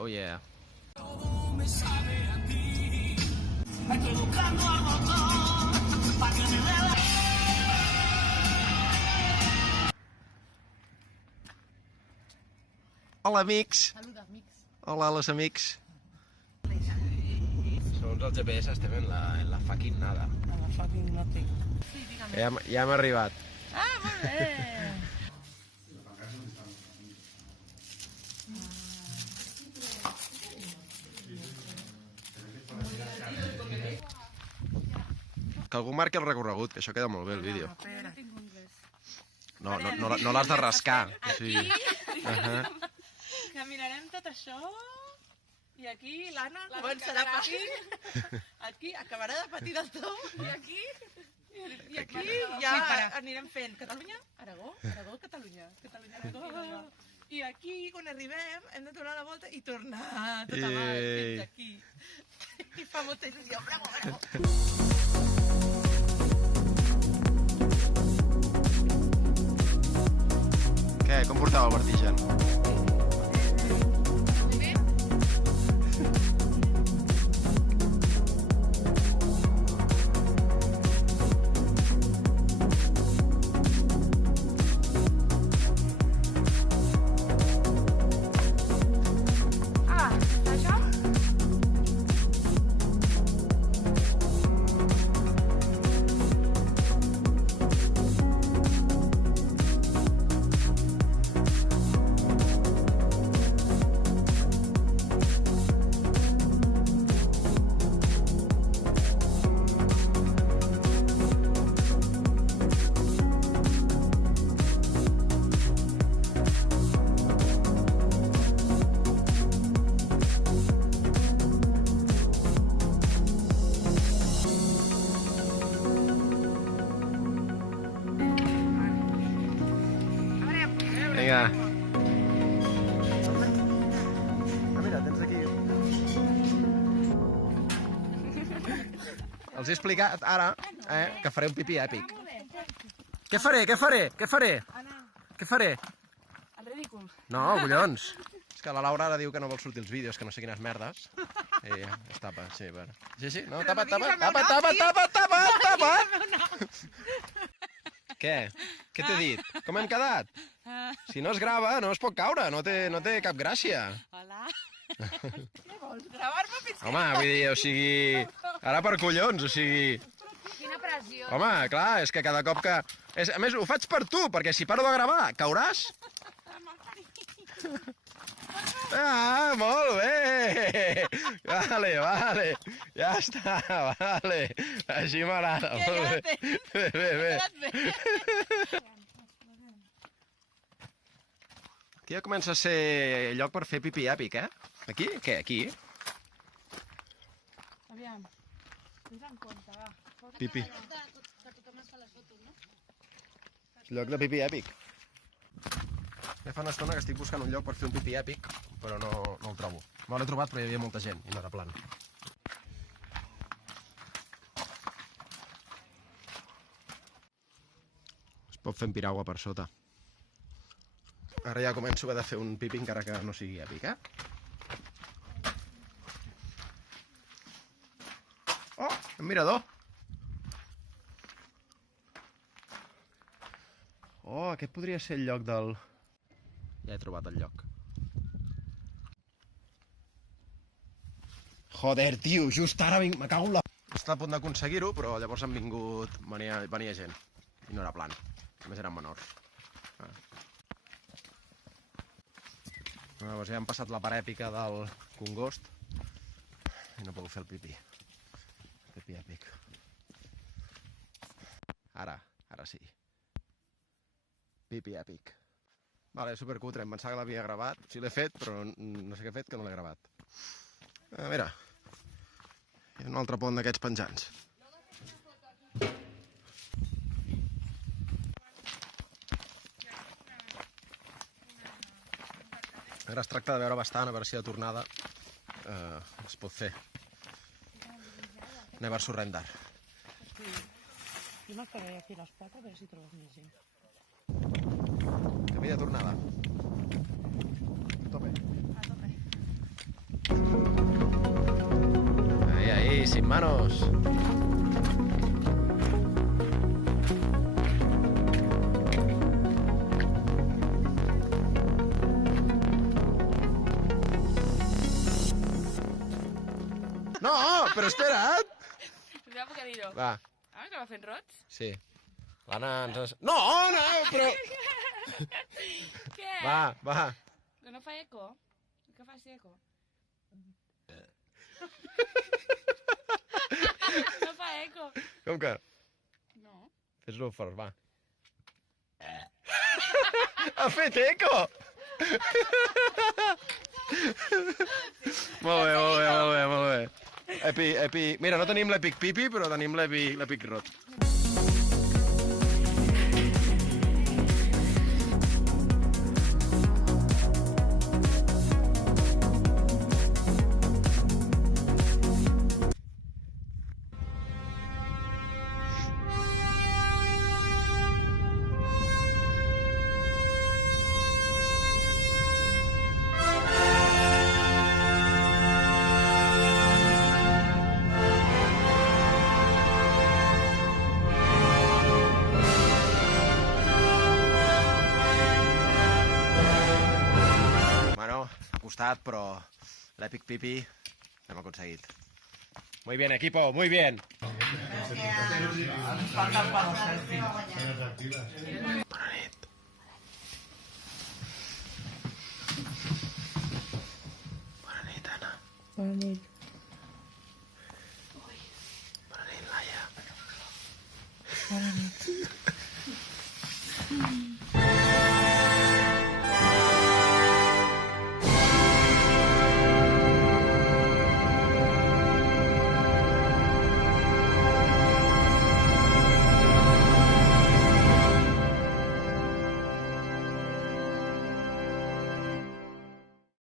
Oh yeah. Todo me sabe a ti. Estoy buscando al motor para que me dé la... Hola, amics. Saluda, amics. Hola, los amics. Segons el GPS estem en la fucking nada. En la fucking nothing. Sí, digue'm. Ja hem arribat. Ah, molt bé. Que algú marqui el recorregut, que això queda molt bé, el vídeo. Espera. No l'has de rascar. O sigui... Caminarem tot això i aquí l'Anna començarà a patir. Aquí acabarà de patir del tot i aquí ja anirem fent Catalunya, Aragó, Aragó, Catalunya, Catalunya, Aragó. I aquí, quan arribem, hem de donar la volta i tornar tot avall fins aquí. I fa molta il·lusió. Bravo, bravo. Què, com portava el vertigen? Vinga. Mira, tens aquí... Els he explicat ara que faré un pipí èpic. Què faré? Què faré? Què faré? Què faré? El ridícul. No, collons. És que la Laura ara diu que no vol sortir els vídeos, que no sé quines merdes. I es tapa, sí, bueno. Sí, no, tapa. Què? Què t'he dit? Com hem quedat? Si no es grava, no es pot caure, no té cap gràcia. Hola. Què vols? Gravar-me fins que... Home, vull dir, o sigui... Ara per collons, o sigui... Quina pressió. Home, clar, és que cada cop que... A més, ho faig per tu, perquè si paro de gravar, cauràs? Ah, molt bé! Vale. Ja està, vale. Així m'agrada, molt bé. Bé. Aquí ja comença a ser lloc per fer pipí èpic, Aquí? Què, aquí? Aviam. Vés en compte, va. Pipí. Que tothom es fa les fotos, no? Lloc de pipí èpic. Ja fa una estona que estic buscant un lloc per fer un pipí èpic, però no el trobo. Me l'he trobat, però hi havia molta gent i no era plan. Es pot fer amb piragua per sota. Ara ja començo a haver de fer un pipí encara que no sigui èpic, Oh, un mirador! Oh, aquest podria ser el lloc del... Ja he trobat el lloc. Joder, tio, just ara me cago en la... Està a punt d'aconseguir-ho, però llavors han vingut... Venia gent. I no era plan. A més eren menors. Llavors ja han passat la part èpica del congost i no puc fer el pipí. Pipí èpic. Ara sí. Pipí èpic. Vale, supercutre, em pensava que l'havia gravat. Sí, l'he fet, però no sé què he fet, que no l'he gravat. Mira, hi ha un altre pont d'aquests penjants. Ara es tracta de veure bastant, a veure si de tornada es pot fer. Never surrender. Jo m'esperaré aquí a les 4 a veure si trobes més gent. Camí de tornada. A tope. A tope. Sin manos. No, però espera't! Mira, Bocadillo. Va, Ah, que va fent rots? sí. L'Anna ens... No, no, però... Què? Va. Que no fa eco? Que faci eco? No fa eco. Com que? No. Fes-lo fort, va. Ha fet eco! Molt bé. Mira, no tenim l'Epic Pipi, però tenim l'Epic Rot. Costat, però l'Epic Pipi l'hem aconseguit. Muy bien, equipo, muy bien. Bona nit. Bona nit, Anna. Bona nit.